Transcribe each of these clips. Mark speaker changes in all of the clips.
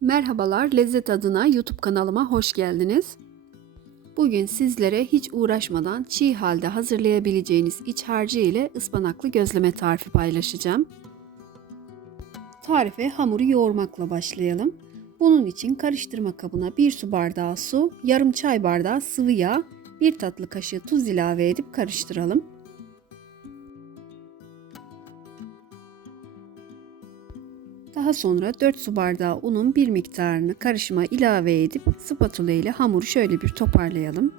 Speaker 1: Merhabalar, Lezzet adına YouTube kanalıma hoş geldiniz. Bugün sizlere hiç uğraşmadan çiğ halde hazırlayabileceğiniz iç harcı ile ıspanaklı gözleme tarifi paylaşacağım. Tarife hamuru yoğurmakla başlayalım. Bunun için karıştırma kabına 1 su bardağı su, yarım çay bardağı sıvı yağ, 1 tatlı kaşığı tuz ilave edip karıştıralım. Daha sonra 4 su bardağı unun bir miktarını karışıma ilave edip spatula ile hamuru şöyle bir toparlayalım.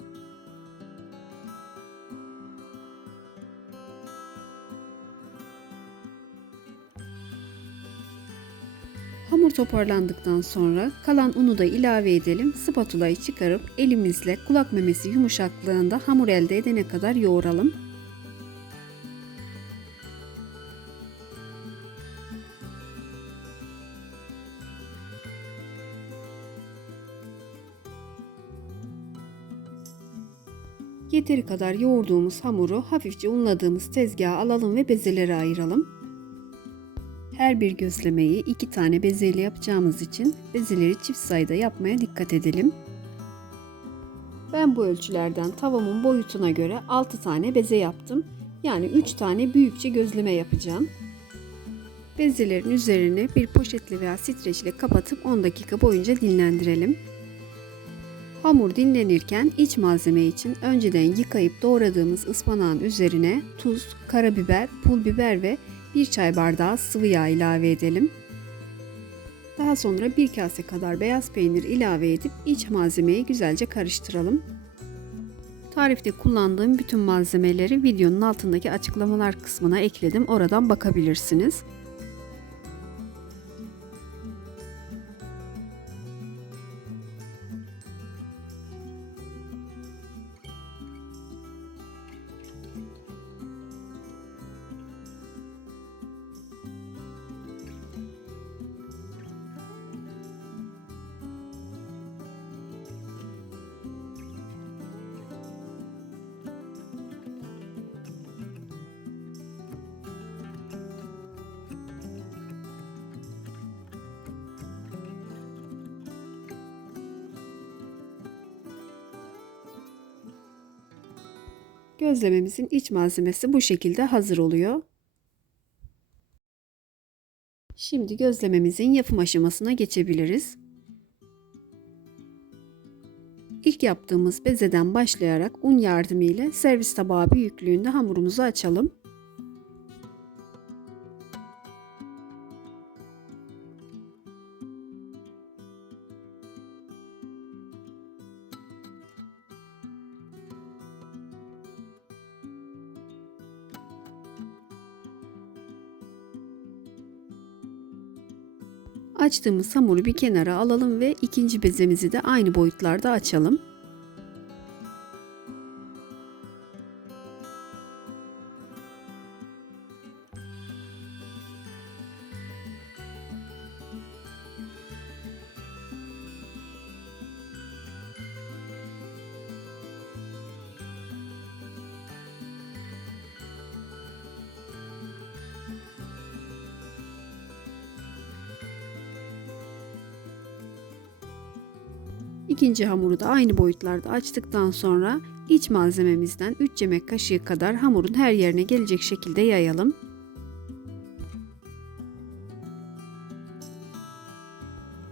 Speaker 1: Hamur toparlandıktan sonra kalan unu da ilave edelim. Spatulayı çıkarıp elimizle kulak memesi yumuşaklığında hamur elde edene kadar yoğuralım. Yeteri kadar yoğurduğumuz hamuru hafifçe unladığımız tezgaha alalım ve bezelere ayıralım. Her bir gözlemeyi iki tane bezeyle yapacağımız için bezeleri çift sayıda yapmaya dikkat edelim. Ben bu ölçülerden tavamın boyutuna göre 6 tane beze yaptım. Yani 3 tane büyükçe gözleme yapacağım. Bezelerin üzerine bir poşetle veya streçle kapatıp 10 dakika boyunca dinlendirelim. Hamur dinlenirken iç malzeme için önceden yıkayıp doğradığımız ıspanağın üzerine tuz, karabiber, pul biber ve 1 çay bardağı sıvı yağ ilave edelim. Daha sonra bir kase kadar beyaz peynir ilave edip iç malzemeyi güzelce karıştıralım. Tarifte kullandığım bütün malzemeleri videonun altındaki açıklamalar kısmına ekledim. Oradan bakabilirsiniz. Gözlememizin iç malzemesi bu şekilde hazır oluyor. Şimdi gözlememizin yapım aşamasına geçebiliriz. İlk yaptığımız bezeden başlayarak un yardımıyla servis tabağı büyüklüğünde hamurumuzu açalım. Açtığımız hamuru bir kenara alalım ve ikinci bezemizi de aynı boyutlarda açalım. İkinci hamuru da aynı boyutlarda açtıktan sonra iç malzememizden 3 yemek kaşığı kadar hamurun her yerine gelecek şekilde yayalım.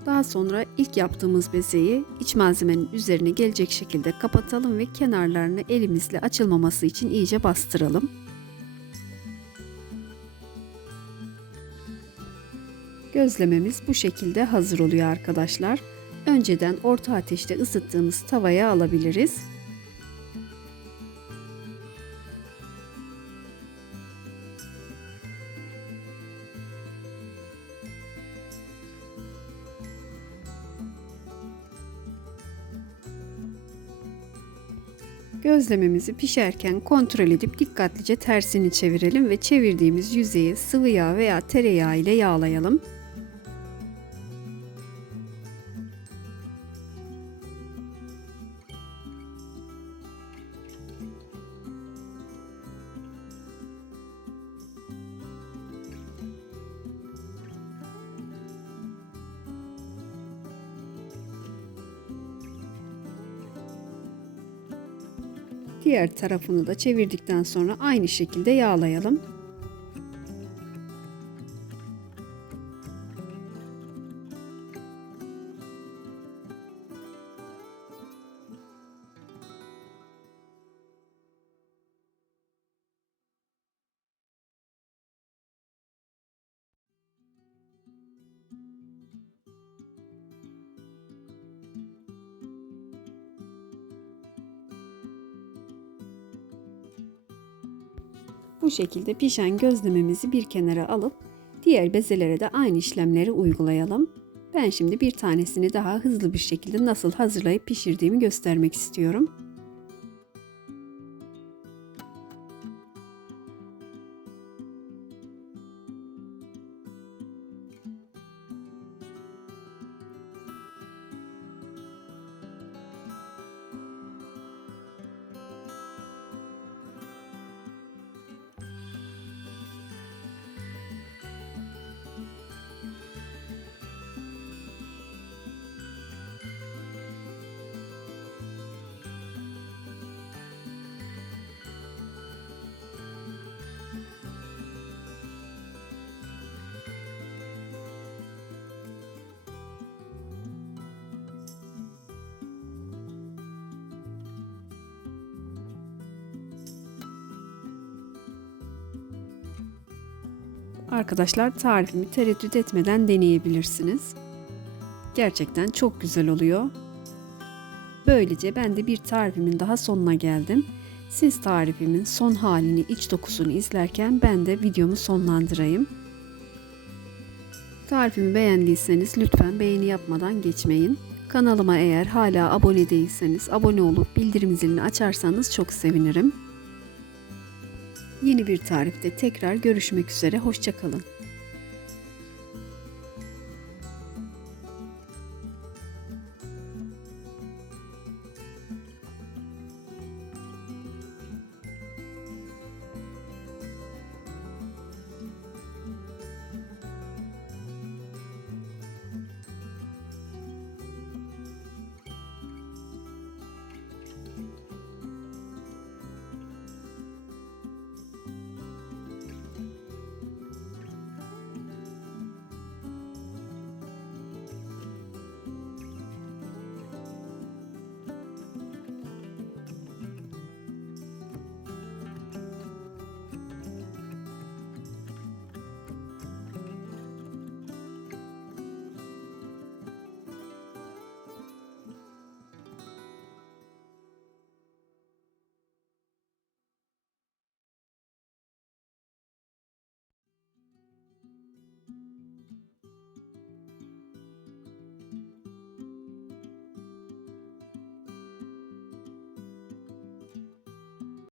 Speaker 1: Daha sonra ilk yaptığımız bezeyi iç malzemenin üzerine gelecek şekilde kapatalım ve kenarlarını elimizle açılmaması için iyice bastıralım. Gözlememiz bu şekilde hazır oluyor arkadaşlar önceden orta ateşte ısıttığımız tavaya alabiliriz. Gözlememizi pişerken kontrol edip dikkatlice tersini çevirelim ve çevirdiğimiz yüzeyi sıvı yağ veya tereyağı ile yağlayalım. Diğer tarafını da çevirdikten sonra aynı şekilde yağlayalım. Bu şekilde pişen gözlememizi bir kenara alıp diğer bezelere de aynı işlemleri uygulayalım. Ben şimdi bir tanesini daha hızlı bir şekilde nasıl hazırlayıp pişirdiğimi göstermek istiyorum. Arkadaşlar tarifimi tereddüt etmeden deneyebilirsiniz. Gerçekten çok güzel oluyor. Böylece ben de bir tarifimin daha sonuna geldim. Siz tarifimin son halini, iç dokusunu izlerken ben de videomu sonlandırayım. Tarifimi beğendiyseniz lütfen beğeni yapmadan geçmeyin. Kanalıma eğer hala abone değilseniz abone olup bildirim zilini açarsanız çok sevinirim. Yeni bir tarifte tekrar görüşmek üzere. Hoşçakalın.